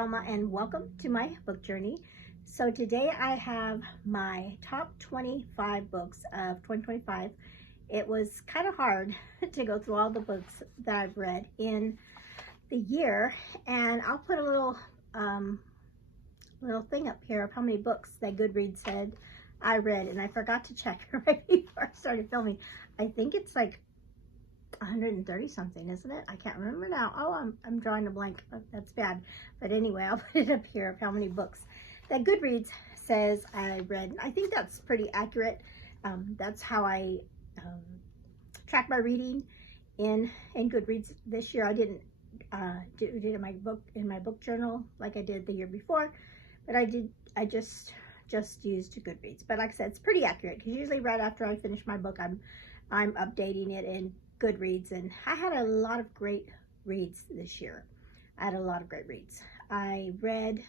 Thelma and welcome to my book journey. So today I have my top 25 books of 2025. It was kind of hard to go through all the books that I've read in the year, and I'll put a little thing up here of how many books that Goodreads said I read, and I forgot to check right before I started filming. I think it's like 130 something, isn't it? I can't remember now. Oh, I'm drawing a blank. That's bad. But anyway, I'll put it up here of how many books that Goodreads says I read. I think that's pretty accurate. That's how I track my reading in Goodreads this year. I didn't do it in my book journal like I did the year before, but I just used Goodreads. But like I said, it's pretty accurate because usually right after I finish my book, I'm updating it in Goodreads, and I had a lot of great reads this year. I had a lot of great reads. I read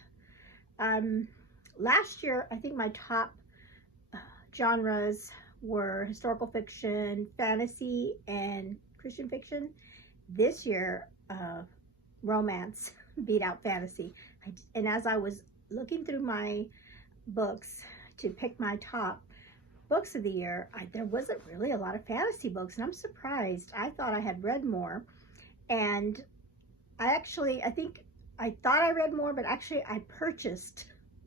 last year, I think my top genres were historical fiction, fantasy, and Christian fiction. This year, romance beat out fantasy. And as I was looking through my books to pick my top books of the year, there wasn't really a lot of fantasy books, and I'm surprised. I thought I had read more, and I think I thought I read more, but actually I purchased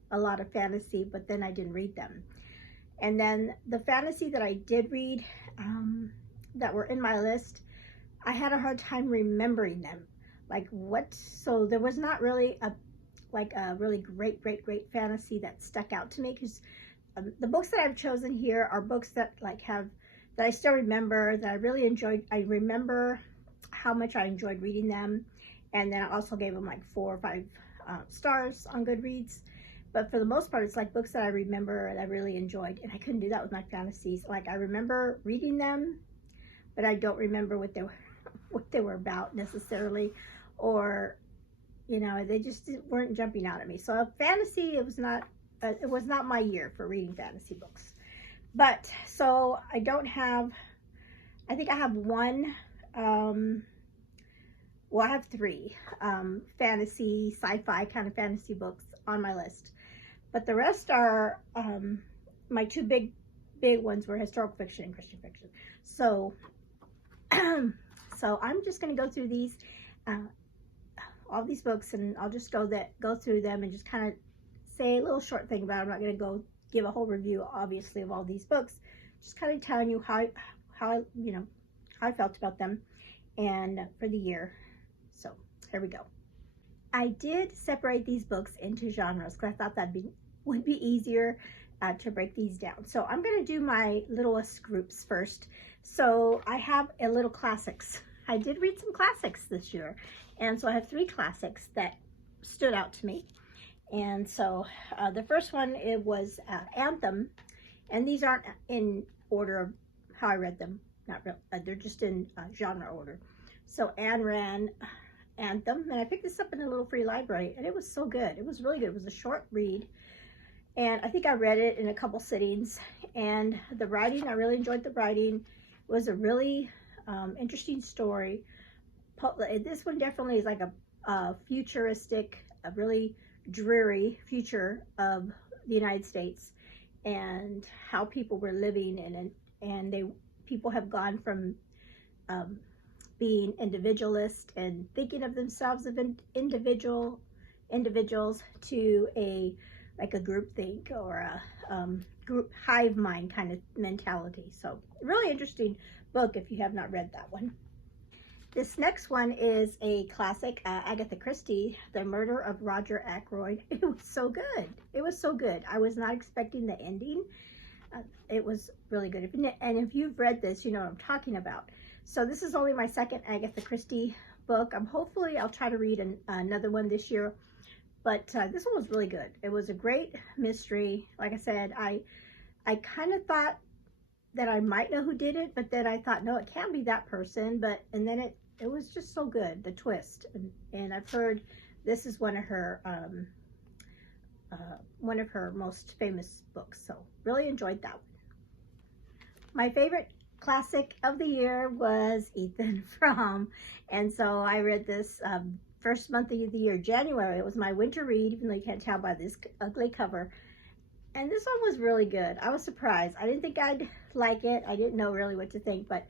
a lot of fantasy, but then I didn't read them. And then the fantasy that I did read that were in my list, I had a hard time remembering them. Like what? So there was not really a really great fantasy that stuck out to me, because the books that I've chosen here are books that that I still remember, that I really enjoyed. I remember how much I enjoyed reading them, and then I also gave them like 4 or 5 stars on Goodreads. But for the most part, it's like books that I remember and I really enjoyed, and I couldn't do that with my fantasies. Like I remember reading them, but I don't remember what they were about necessarily, or they just weren't jumping out at me. So fantasy, it was not my year for reading fantasy books. But so I think I have one, well, I have 3 fantasy, sci-fi kind of fantasy books on my list. But the rest are, my 2 big ones were historical fiction and Christian fiction. So, so I'm just going to go through these, all these books, and I'll just go through them and just kind of say a little short thing about it. I'm not going to go give a whole review, obviously, of all these books. Just kind of telling you how I felt about them and for the year. So here we go. I did separate these books into genres because I thought that would be easier to break these down. So I'm going to do my littlest groups first. So I have a little classics. I did read some classics this year, and so I have 3 classics that stood out to me. And so the first one, it was Anthem, and these aren't in order of how I read them. Not real, they're just in genre order. So Ayn Rand, Anthem, and I picked this up in a little free library, and it was so good. It was really good. It was a short read, and I think I read it in a couple sittings. And the writing, I really enjoyed the writing. It was a really interesting story. This one definitely is like a futuristic, a really dreary future of the United States, and how people were living, and people have gone from being individualist and thinking of themselves as individuals to a group think, or a group hive mind kind of mentality. So really interesting book if you have not read that one. This next one is a classic, Agatha Christie, The Murder of Roger Ackroyd. It was so good. It was so good. I was not expecting the ending. It was really good. And if you've read this, you know what I'm talking about. So this is only my 2nd Agatha Christie book. Hopefully I'll try to read another one this year. But this one was really good. It was a great mystery. Like I said, I kind of thought that I might know who did it, but then I thought, no, it can't be that person. And then it was just so good, the twist. And I've heard this is one of her most famous books. So really enjoyed that one. My favorite classic of the year was Ethan Frome, and so I read this first month of the year, January. It was my winter read, even though you can't tell by this ugly cover. And this one was really good. I was surprised. I didn't think I'd like it. I didn't know really what to think, but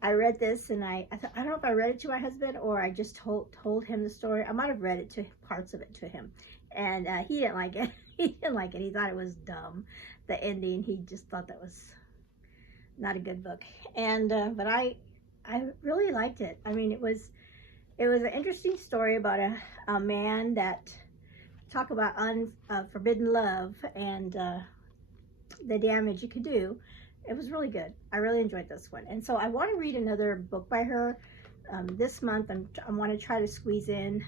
I read this, and I don't know if I read it to my husband or I just told him the story. I might have read it to parts of it to him, and he didn't like it. He didn't like it. He thought it was dumb. The ending, he just thought that was not a good book. And but I really liked it. I mean, it was an interesting story about a man that talk about forbidden love and the damage it could do. It was really good. I really enjoyed this one. And so I want to read another book by her this month. I want to try to squeeze in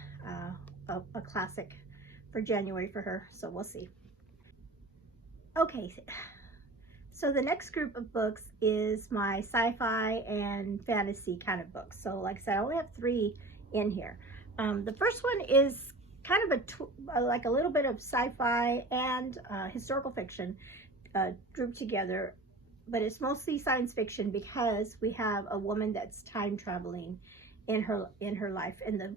a classic for January for her. So we'll see. Okay. So the next group of books is my sci-fi and fantasy kind of books. So like I said, I only have 3 in here. The first one is kind of like a little bit of sci-fi and historical fiction grouped together, but it's mostly science fiction because we have a woman that's time traveling in her life, and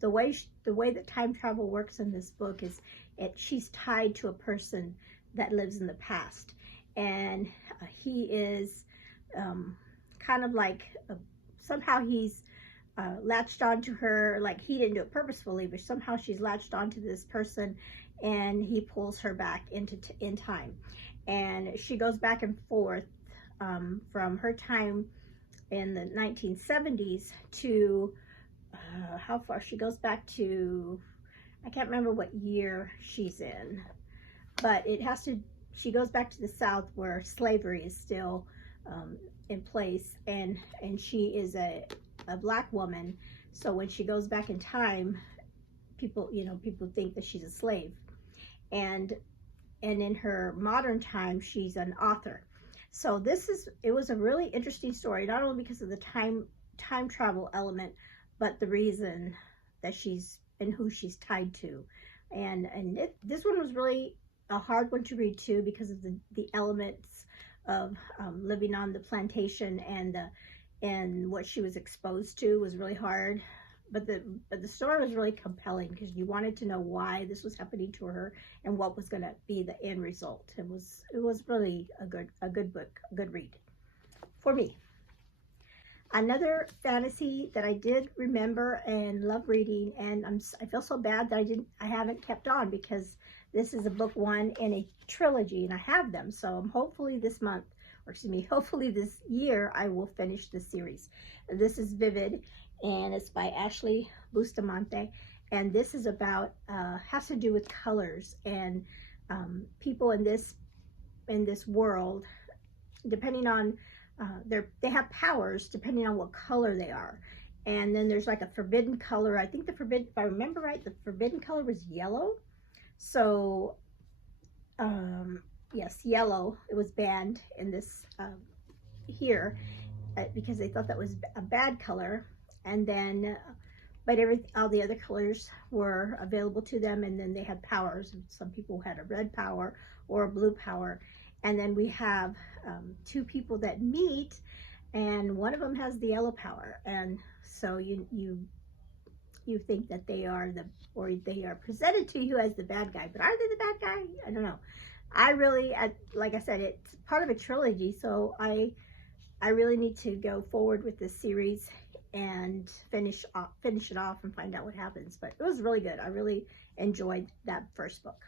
the way that time travel works in this book is she's tied to a person that lives in the past, and he is kind of like somehow he's latched onto her. Like, he didn't do it purposefully, but somehow she's latched onto this person, and he pulls her back in time, and she goes back and forth from her time in the 1970s to how far she goes back to, I can't remember what year she's in, but she goes back to the South where slavery is still in place, and she is a black woman. So when she goes back in time, people think that she's a slave, and in her modern time, she's an author. So it was a really interesting story, not only because of the time travel element, but the reason that she's and who she's tied to. And this one was really a hard one to read too, because of the elements of living on the plantation, and what she was exposed to was really hard. But the story was really compelling because you wanted to know why this was happening to her and what was going to be the end result. It was really a good book, a good read for me. Another fantasy that I did remember and love reading, and I feel so bad that I haven't kept on, because this is a book 1 in a trilogy, and I have them. So hopefully this month, or excuse me, hopefully this year, I will finish this series. This is Vivid, and it's by Ashley Bustamante, and this is about has to do with colors, and people in this world, depending on they have powers depending on what color they are. And then there's like a forbidden color. I think if I remember right, the forbidden color was yellow. So yes, yellow, it was banned in this here because they thought that was a bad color. And then but all the other colors were available to them, and then they had powers. Some people had a red power or a blue power. And then we have 2 people that meet, and one of them has the yellow power, and so you think that they are presented to you as the bad guy, but are they the bad guy? I don't know. I really, like I said, it's part of a trilogy, so I really need to go forward with this series and finish it off and find out what happens. But it was really good. I really enjoyed that first book.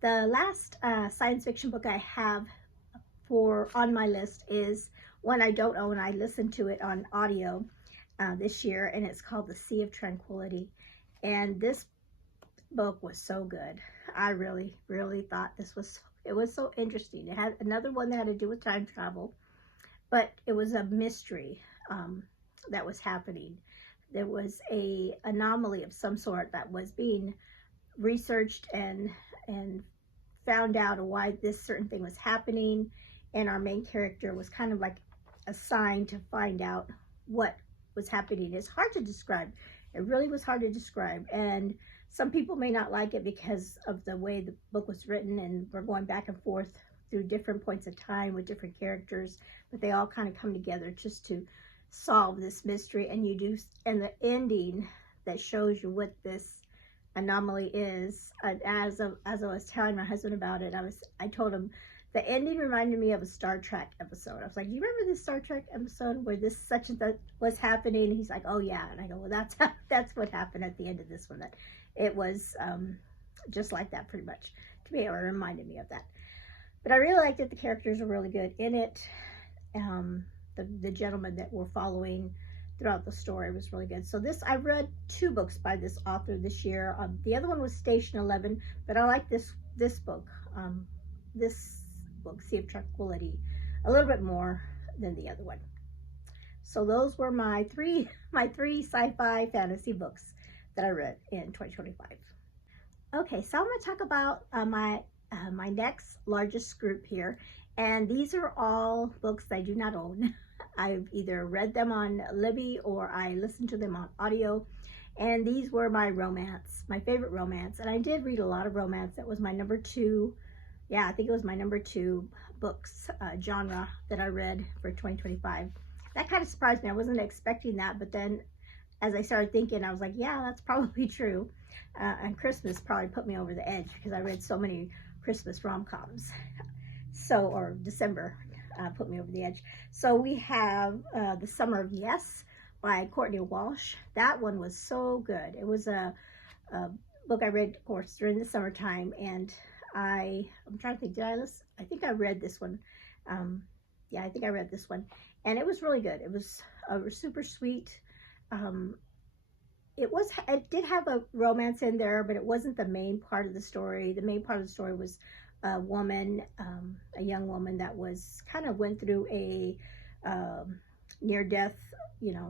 The last science fiction book I have on my list is one I don't own. I listened to it on audio this year, and it's called The Sea of Tranquility. And this book was so good. I really, really thought it was so interesting. It had another one that had to do with time travel, but it was a mystery that was happening. There was a anomaly of some sort that was being researched and found out why this certain thing was happening, and our main character was kind of like assigned to find out what was happening. It's hard to describe. It really was hard to describe, and some people may not like it because of the way the book was written, and we're going back and forth through different points of time with different characters, but they all kind of come together just to solve this mystery, and you do, and the ending that shows you what this anomaly is. As I was telling my husband about it, I told him the ending reminded me of a Star Trek episode. I was like, "You remember this Star Trek episode where this such and that was happening?" And he's like, "Oh yeah." And I go, "Well, that's what happened at the end of this one. That it was just like that, pretty much to me. It reminded me of that." But I really liked it. The characters are really good in it. Um, the gentleman that we're following throughout the story was really good. So I read 2 books by this author this year. The other one was Station 11, but I like this book. This book, Sea of Tranquility, a little bit more than the other one. So those were my three sci-fi fantasy books that I read in 2025. Okay, so I'm going to talk about my next largest group here, and these are all books I do not own. I've either read them on Libby or I listened to them on audio, and these were my favorite romance, and I did read a lot of romance. That was my number 2, I think it was my number 2 books genre that I read for 2025. That kind of surprised me. I wasn't expecting that, but then as I started thinking, I was like, yeah, that's probably true. And Christmas probably put me over the edge because I read so many Christmas rom-coms. Or December put me over the edge. So we have The Summer of Yes by Courtney Walsh. That one was so good. It was a book I read, of course, during the summertime, and I'm trying to think, did I listen? I think I read this one. I think I read this one, and it was really good. It was super sweet. It did have a romance in there, but it wasn't the main part of the story. The main part of the story was a woman, a young woman that was kind of went through a near death.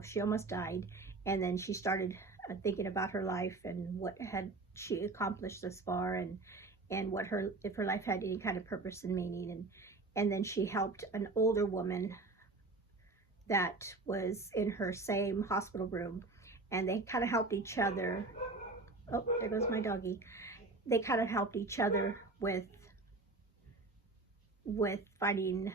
She almost died, and then she started thinking about her life and what had she accomplished thus far, and if her life had any kind of purpose and meaning, and then she helped an older woman that was in her same hospital room, and they kind of helped each other. Oh, there goes my doggy. They kind of helped each other with finding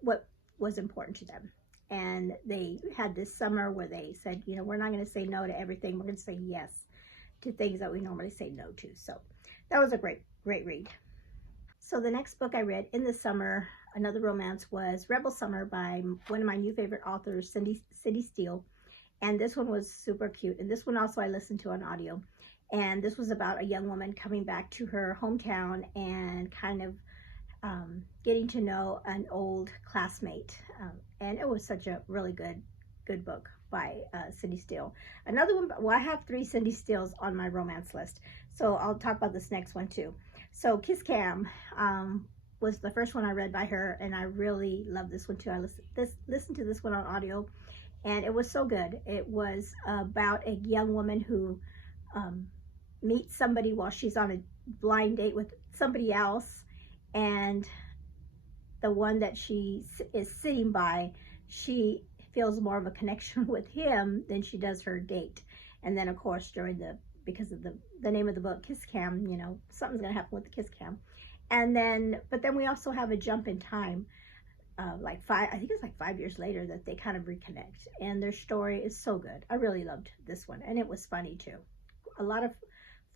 what was important to them. And they had this summer where they said, we're not going to say no to everything. We're going to say yes to things that we normally say no to. So that was a great read. So the next book I read in the summer, another romance, was Rebel Summer by one of my new favorite authors, Cindy Steele. And this one was super cute. And this one also I listened to on audio. And this was about a young woman coming back to her hometown and kind of getting to know an old classmate. And it was such a really good book by Cindy Steele. Another one, I have 3 Cindy Steeles on my romance list. So I'll talk about this next one too. So Kiss Cam was the first one I read by her, and I really love this one too. I listened to this one on audio, and it was so good. It was about a young woman who meets somebody while she's on a blind date with somebody else, and the one that she is sitting by, she feels more of a connection with him than she does her date. And then of course because of the name of the book, Kiss Cam, something's gonna happen with the Kiss Cam. But then we also have a jump in time, I think it's like 5 years later that they kind of reconnect, and their story is so good. I really loved this one, and it was funny too. A lot of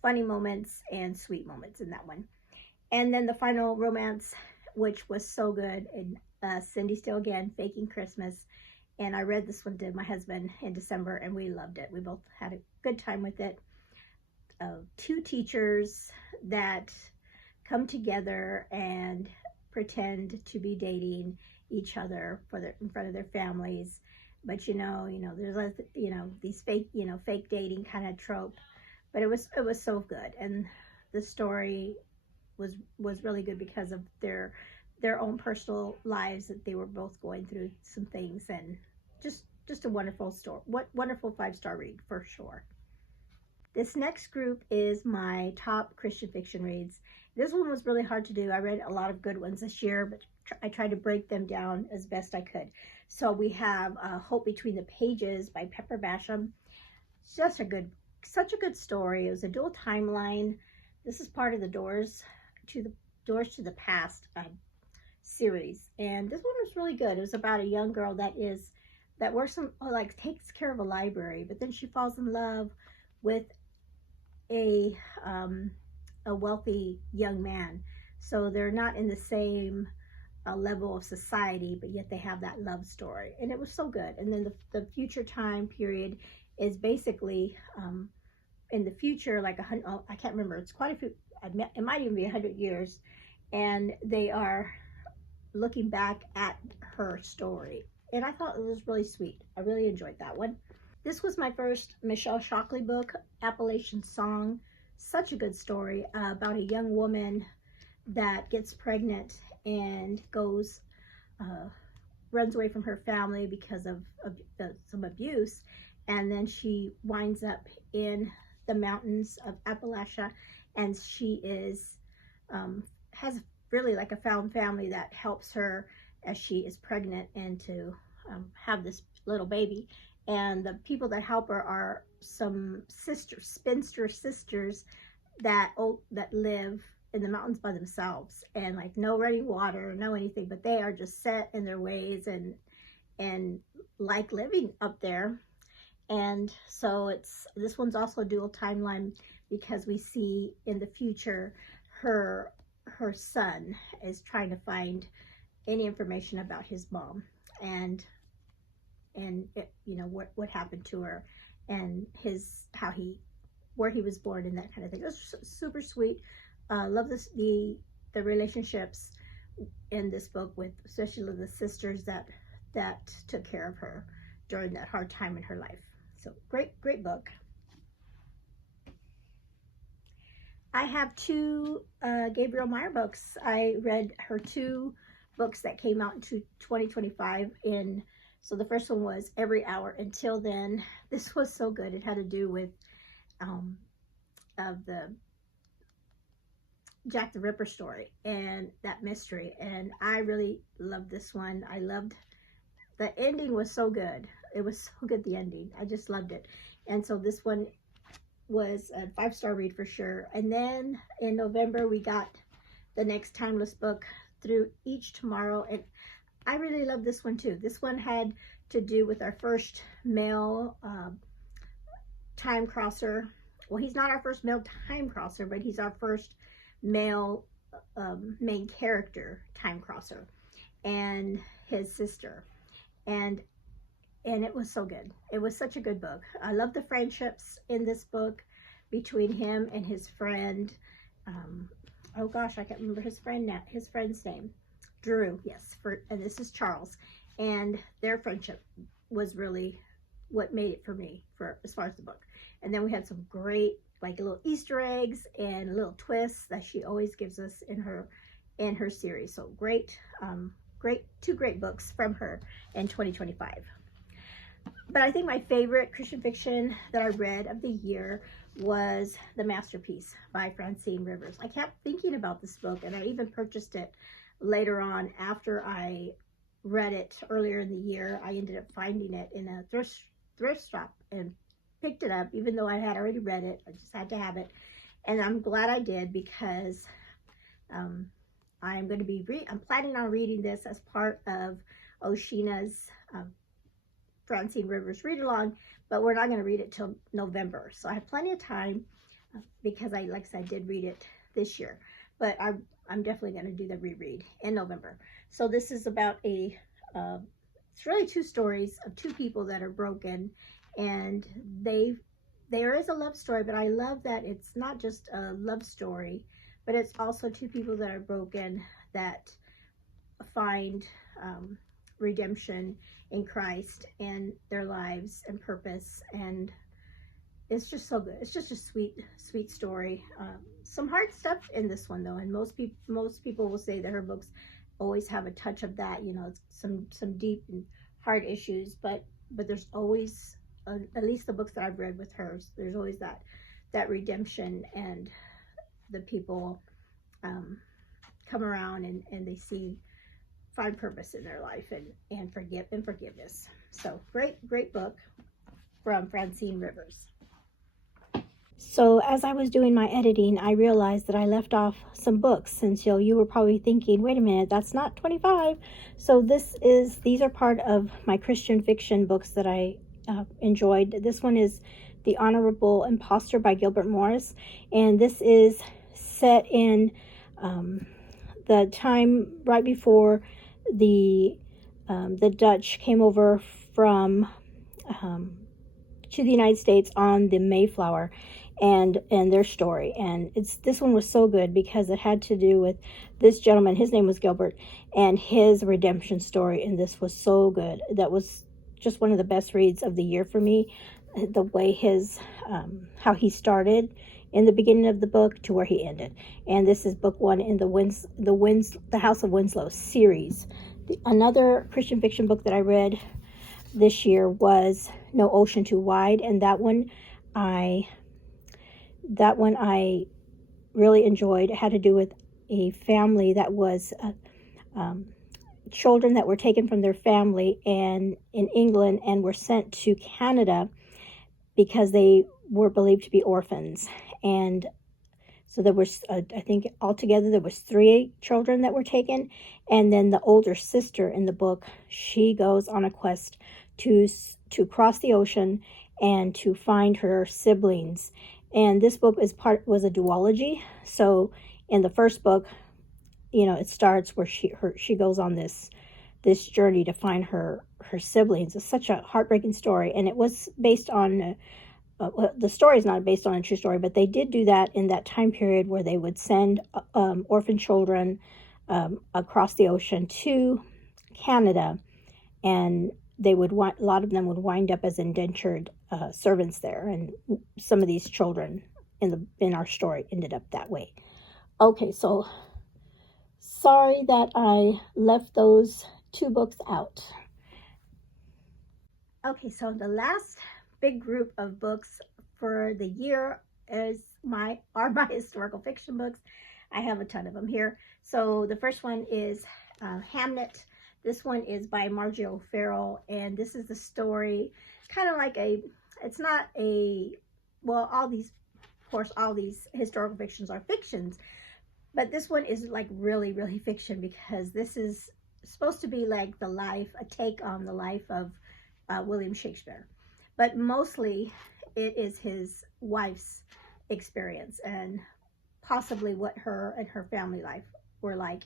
funny moments and sweet moments in that one. And then the final romance, which was so good, and Cindy Steele again, Faking Christmas. And I read this one to my husband in December, and we loved it. We both had a good time with it. 2 teachers that come together and pretend to be dating each other in front of their families, but there's these fake dating kind of trope. But it was so good, and the story was really good because of their own personal lives, that they were both going through some things, and just a wonderful story. Wonderful 5-star read for sure. This next group is my top Christian fiction reads. This one was really hard to do. I read a lot of good ones this year, but I tried to break them down as best I could. So we have Hope Between the Pages by Pepper Basham. Such a good story. It was a dual timeline. This is part of the Doors to the Past series, and this one was really good. It was about a young girl that is that works on, like, takes care of a library, but then she falls in love with a um, a wealthy young man. So they're not in the same level of society, but yet they have that love story, and it was so good. And then the future time period is basically in the future, like I can't remember. It's quite a few. It might even be 100 years, and they are looking back at her story. And I thought it was really sweet. I really enjoyed that one. This was my first Michelle Shockley book, Appalachian Song. Such a good story about a young woman that gets pregnant and goes, runs away from her family because of some abuse. And then she winds up in the mountains of Appalachia, and she has really like a found family that helps her as she is pregnant and to have this little baby. And the people that help her are some spinster sisters that live in the mountains by themselves, and like no running water, no anything, but they are just set in their ways and like living up there. And so this one's also a dual timeline, because we see in the future her son is trying to find any information about his mom, and it, what happened to her, and where he was born, and that kind of thing. It was super sweet. Love the relationships in this book, with especially the sisters that took care of her during that hard time in her life. So great book. I have two Gabriel Meyer books. I read her two books that came out in 2025. So the first one was Every Hour Until Then. This was so good. It had to do with of the Jack the Ripper story and that mystery, and I really loved this one. I loved the ending. Was so good. It was so good, the ending. I just loved it. And so this one was a 5-star read for sure. And then in November we got the next timeless book, Through Each Tomorrow, and I really love this one too. This one had to do with our first male time crosser. Well, he's not our first male time crosser, but he's our first male main character time crosser, and his sister. And it was so good. It was such a good book. I love the friendships in this book between him and his friend. Oh gosh, I can't remember his friend's name. Drew, yes, and this is Charles. And their friendship was really what made it for me, for as far as the book. And then we had some great, like, little Easter eggs and little twists that she always gives us in her series. So two great books from her in 2025. But I think my favorite Christian fiction that I read of the year was The Masterpiece by Francine Rivers. I kept thinking about this book, and I even purchased it later on after I read it earlier in the year. I ended up finding it in a thrift shop and picked it up, even though I had already read it. I just had to have it, and I'm glad I did, because I'm planning on reading this as part of Oshina's Francine Rivers read along, but we're not going to read it till November. So I have plenty of time, because like I said, I did read it this year, but I'm definitely going to do the reread in November. So this is about it's really two stories of two people that are broken, and there is a love story, but I love that it's not just a love story, but it's also two people that are broken that find redemption in Christ and their lives and purpose. And it's just so good. It's just a sweet story. Some hard stuff in this one though, and most people will say that her books always have a touch of that, it's some deep and hard issues, but there's always, at least the books that I've read with hers, there's always that redemption, and the people come around and they find purpose in their life and forgiveness. So great book from Francine Rivers. So as I was doing my editing, I realized that I left off some books, and so you were probably thinking, wait a minute, that's not 25. So these are part of my Christian fiction books that I enjoyed. This one is The Honorable Imposter by Gilbert Morris, and this is set in the time right before the Dutch came over from to the United States on the Mayflower, and their story. And this one was so good because it had to do with this gentleman. His name was Gilbert, and his redemption story. And this was so good. That was just one of the best reads of the year for me. The way how he started in the beginning of the book to where he ended. And this is book one in the House of Winslow series. Another Christian fiction book that I read this year was No Ocean Too Wide, and that one I really enjoyed. It had to do with a family that was children that were taken from their family and in England and were sent to Canada because they were believed to be orphans. And so there was, I think altogether there was 3 children that were taken. And then the older sister in the book, she goes on a quest to cross the ocean and to find her siblings. And this book was a duology. So in the first book, it starts where she goes on this journey to find her siblings. It's such a heartbreaking story, and it was based on the story is not based on a true story, but they did do that in that time period where they would send orphan children across the ocean to Canada, and a lot of them would wind up as indentured servants there, and some of these children in our story ended up that way. Okay, so sorry that I left those 2 books out. Okay, so the last big group of books for the year are my historical fiction books. I have a ton of them here. So the first one is Hamnet. This one is by Margie O'Farrell, and this is the story, kind of like it's not all these historical fictions are fictions, but this one is like really, really fiction, because this is supposed to be like a take on the life of William Shakespeare. But mostly it is his wife's experience and possibly what her and her family life were like.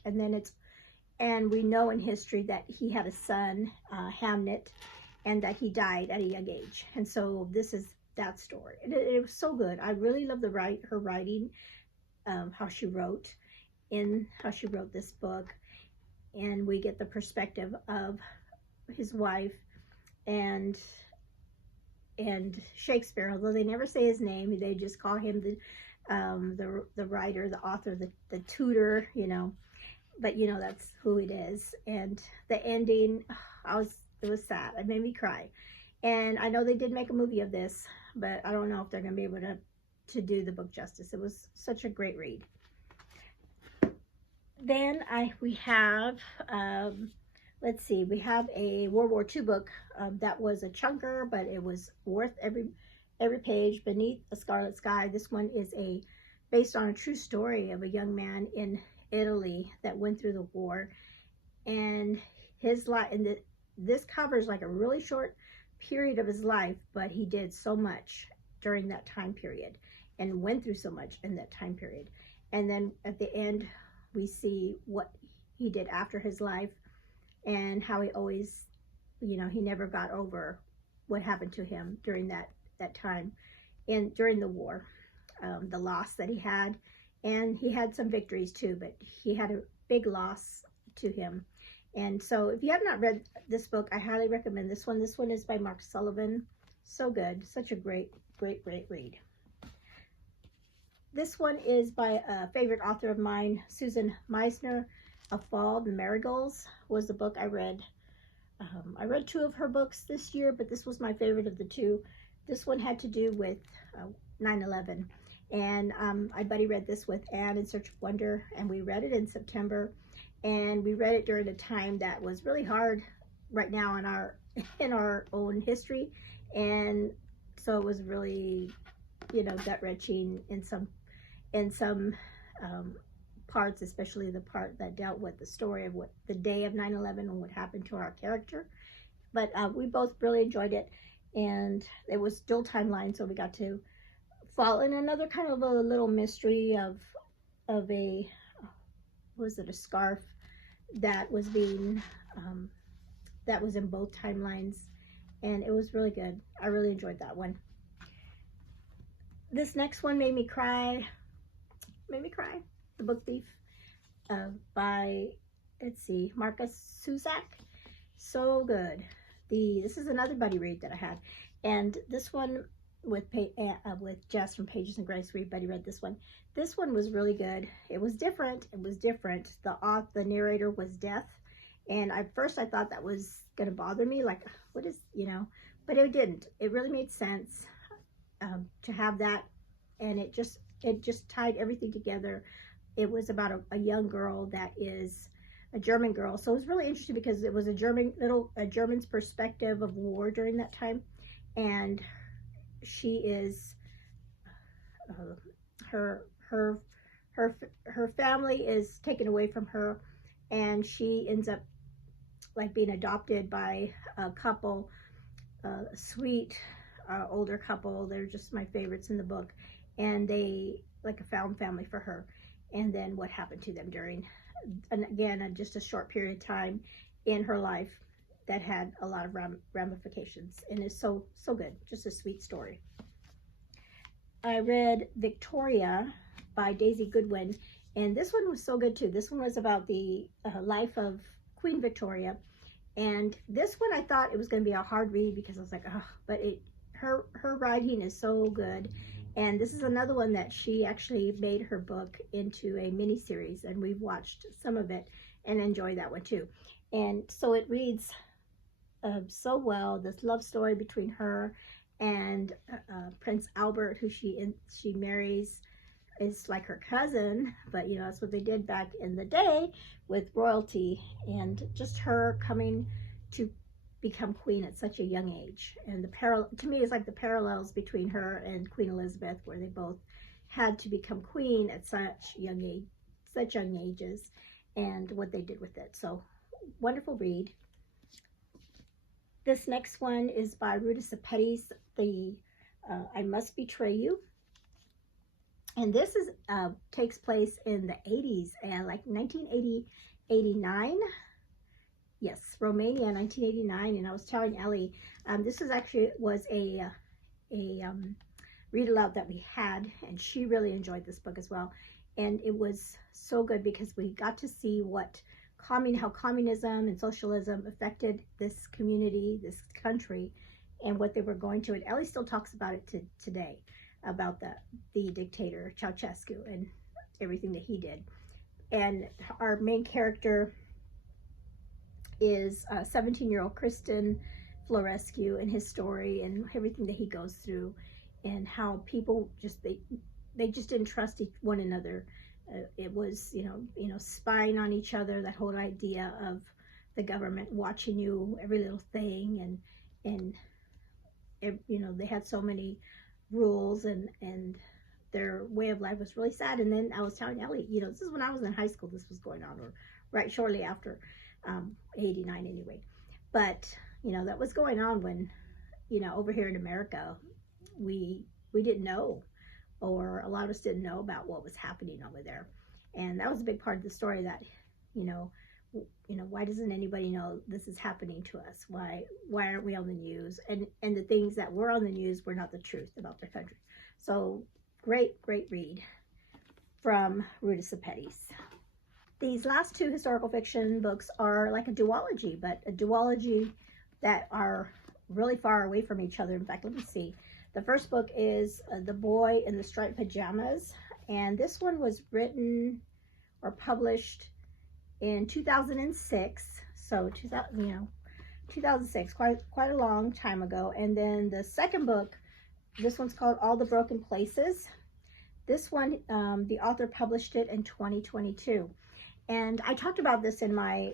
And we know in history that he had a son, Hamnet, and that he died at a young age. And so this is that story. And it was so good. I really love her writing, how she wrote this book. And we get the perspective of his wife and Shakespeare, although they never say his name. They just call him the writer, the author, the tutor, but that's who it is. And the ending, it was sad. It made me cry. And I know they did make a movie of this, but I don't know if they're going to be able to do the book justice. It was such a great read. Then we have let's see, we have a World War II book that was a chunker, but it was worth every page. Beneath a Scarlet Sky. This one is based on a true story of a young man in Italy that went through the war, and his life. And this covers like a really short period of his life, but he did so much during that time period and went through so much in that time period. And then at the end, we see what he did after his life, and how he always, he never got over what happened to him during that time, and during the war, the loss that he had. And he had some victories too, but he had a big loss to him. And so if you have not read this book, I highly recommend this one. This one is by Mark Sullivan. So good. Such a great read. This one is by a favorite author of mine, Susan Meisner. A Fall, the Marigolds was the book I read. I read 2 of her books this year, but this was my favorite of the 2. This one had to do with 9/11. And my buddy read this with Anne in Search of Wonder, and we read it in September. And we read it during a time that was really hard right now in our own history. And so it was really gut-wrenching in some um, parts, especially the part that dealt with the story of what the day of 9/11 and what happened to our character. But we both really enjoyed it, and it was dual timeline, so we got to fall in another kind of a little mystery of a, was it a scarf that was being that was in both timelines, and it was really good. I really enjoyed that one. This next one made me cry. The Book Thief, by, let's see, Marcus Cusack. So good. This is another buddy read that I had, and this one with Jess from Pages and Grace. We buddy read this one. This one was really good. It was different. The narrator was deaf, and at first I thought that was going to bother me, like, what is, but it didn't. It really made sense to have that, and it just tied everything together. It was about a young girl that is a German girl, so it was really interesting because it was a German's perspective of war during that time, and she is her family is taken away from her, and she ends up like being adopted by a couple, a sweet older couple. They're just my favorites in the book, and they like a found family for her. And then what happened to them during, and again, just a short period of time in her life that had a lot of ramifications, and is so good. Just a sweet story. I read Victoria by Daisy Goodwin, and this one was so good too. This one was about the life of Queen Victoria, and this one I thought it was going to be a hard read because I was like, oh, but her writing is so good. And this is another one that she actually made her book into a mini series, and we've watched some of it and enjoyed that one too. And so it reads so well, this love story between her and Prince Albert, who she marries, is like her cousin, but that's what they did back in the day with royalty, and just her coming to become queen at such a young age. And to me, it's like the parallels between her and Queen Elizabeth, where they both had to become queen at such young ages, and what they did with it. So wonderful read. This next one is by Ruta Sepetys, I Must Betray You. And this takes place in the 80s, and like 1989. Yes, Romania, 1989. And I was telling Ellie, this was a read aloud that we had, and she really enjoyed this book as well. And it was so good because we got to see how communism and socialism affected this community, this country, and what they were going to. And Ellie still talks about it today, about the dictator Ceausescu and everything that he did. And our main character is 17-year-old Kristen Florescu, and his story and everything that he goes through, and how people they just didn't trust one another. It was spying on each other, that whole idea of the government watching you every little thing, and they had so many rules, and their way of life was really sad. And then I was telling Ellie, this is when I was in high school, this was going on, or right shortly after, 89 anyway. But that was going on when over here in America, we didn't know, or a lot of us didn't know about what was happening over there. And that was a big part of the story, that why doesn't anybody know this is happening to us? Why aren't we on the news? And the things that were on the news were not the truth about their country. So great read from Ruta Sepetys. These last two historical fiction books are like a duology, but a duology that are really far away from each other. In fact, let me see. The first book is The Boy in the Striped Pajamas, and this one was written or published in 2006. So 2006, quite a long time ago. And then the second book, this one's called All the Broken Places. This one, the author published it in 2022. And I talked about this at my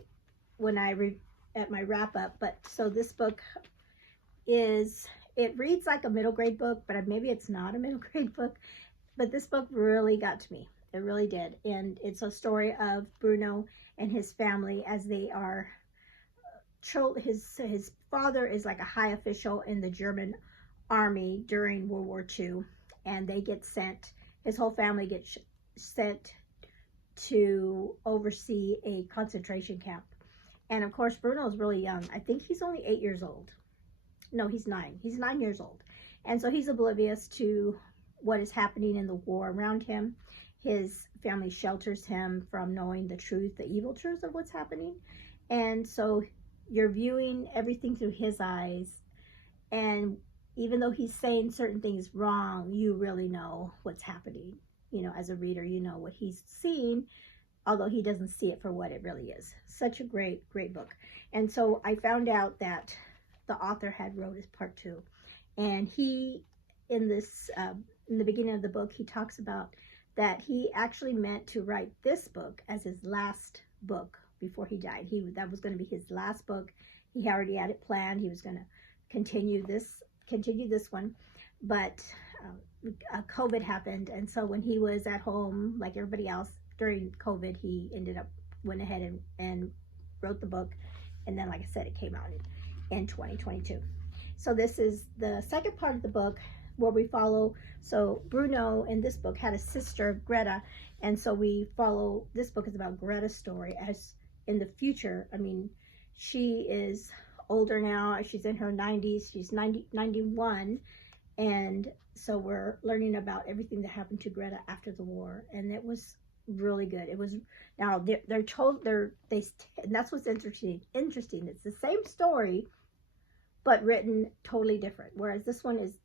wrap up, but so this book is it reads like a middle grade book, but maybe it's not a middle grade book. But this book really got to me. It really did. And it's a story of Bruno and his family as they are his father is like a high official in the German army during World War II, and they get sent. His whole family gets sent to oversee a concentration camp. And of course, Bruno is really young. I think he's only 8 years old. No, he's 9. He's 9 years old, and so he's oblivious to what is happening in the war around him. His family shelters him from knowing the truth, the evil truth of what's happening, and so you're viewing everything through his eyes, and even though he's saying certain things wrong, you really know what's happening. You know, as a reader, you know what he's seeing, although he doesn't see it for what it really is. Such a great book. And so I found out that the author had wrote his part 2, and he in the beginning of the book, he talks about that he actually meant to write this book as his last book before he died. That was going to be his last book. He already had it planned. He was going to continue this one, but COVID happened, and so when he was at home like everybody else during COVID, he went ahead and wrote the book, and then, like I said, it came out in 2022. So this is the second part of the book where we follow. So Bruno in this book had a sister, Greta, and so we follow. This book is about Greta's story as in the future. I mean, she is older now. She's in her 90s. She's 91, and so we're learning about everything that happened to Greta after the war, and it was really good. It was, now they're told, and that's what's interesting. It's the same story, but written totally different. Whereas this one is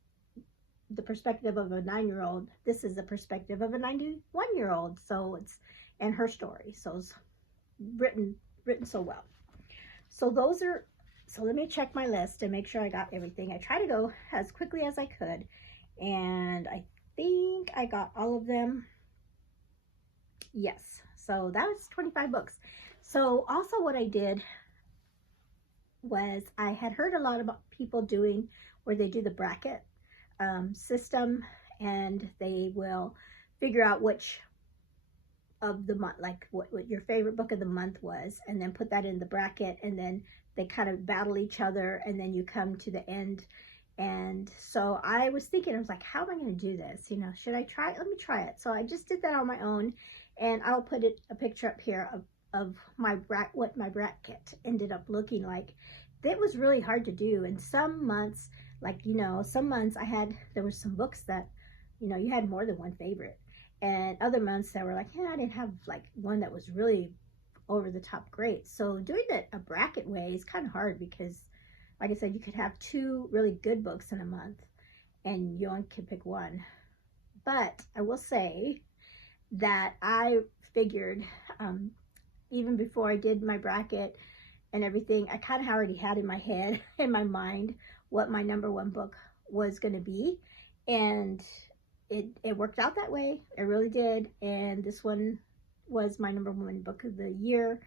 the perspective of a 9-year-old. This is the perspective of a 91-year-old. So it's, and her story. So it's written so well. So let me check my list and make sure I got everything. I try to go as quickly as I could, and I think I got all of them. Yes, so that was 25 books. So also what I did was I had heard a lot about people doing where they do the bracket system, and they will figure out which of the month, like what your favorite book of the month was, and then put that in the bracket, and then they kind of battle each other, and then you come to the end. And so I was thinking, I was like, how am I going to do this? You know, should I try it? Let me try it. So I just did that on my own, and I'll put a picture up here of what my bracket ended up looking like. It was really hard to do. And some months, like, you know, some months there were some books that, you know, you had more than one favorite. And other months that were like, yeah, I didn't have like one that was really over the top great. So doing it a bracket way is kind of hard because, like I said, you could have 2 really good books in a month and you only can pick one. But I will say that I figured, even before I did my bracket and everything, I kind of already had in my head, in my mind, what my number 1 book was going to be. And it worked out that way. It really did. And this one was my number 1 book of the year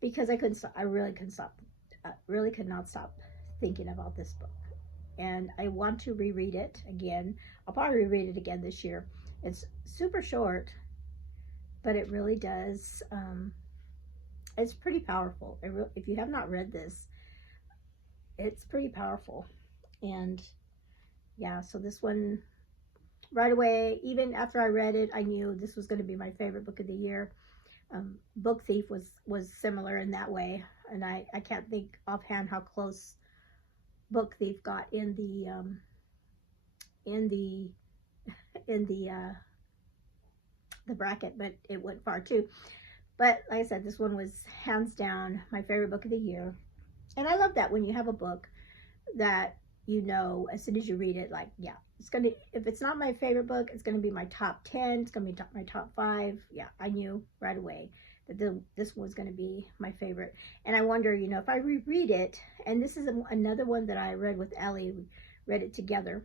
because I really could not stop thinking about this book. And I want to reread it again. I'll probably reread it again this year. It's super short, but it really does, it's pretty powerful. If you have not read this, it's pretty powerful. And yeah, so this one, right away, even after I read it, I knew this was going to be my favorite book of the year. Book Thief was similar in that way, and I can't think offhand how close Book Thief got in the bracket, but it went far too. But like I said, this one was hands down my favorite book of the year. And I love that when you have a book that, you know, as soon as you read it, like, yeah, it's gonna, if it's not my favorite book, it's gonna be my top 10, it's gonna be my top 5. Yeah, I knew right away that this was gonna be my favorite. And I wonder, you know, if I reread it, and this is another one that I read with Ellie, we read it together.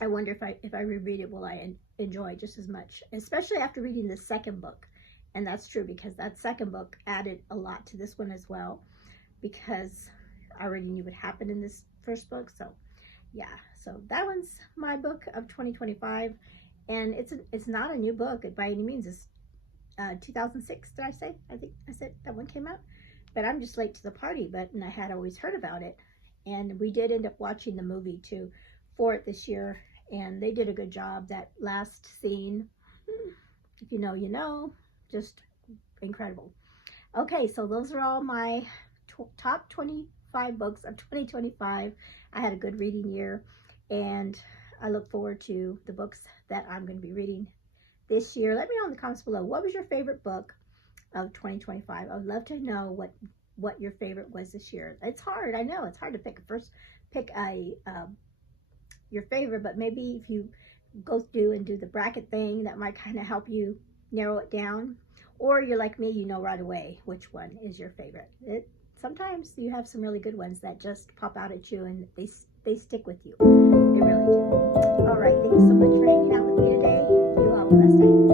I wonder if I reread it, will I enjoy it just as much, especially after reading the second book. And that's true, because that second book added a lot to this one as well, because I already knew what happened in this first book. So yeah, so that one's my book of 2025, and it's not a new book by any means. It's 2006. Did I say? I think I said that one came out, but I'm just late to the party. But and I had always heard about it, and we did end up watching the movie too for it this year, and they did a good job. That last scene, if you know, you know, just incredible. Okay, so those are all my top 25 books of 2025. I had a good reading year, and I look forward to the books that I'm going to be reading this year. Let me know in the comments below, what was your favorite book of 2025? I would love to know what your favorite was this year. It's hard. I know it's hard to pick a your favorite, but maybe if you go through and do the bracket thing, that might kind of help you narrow it down. Or you're like me, you know right away which one is your favorite. Sometimes you have some really good ones that just pop out at you, and they stick with you. They really do. All right, thank you so much for hanging out with me today. You all have a blessed day.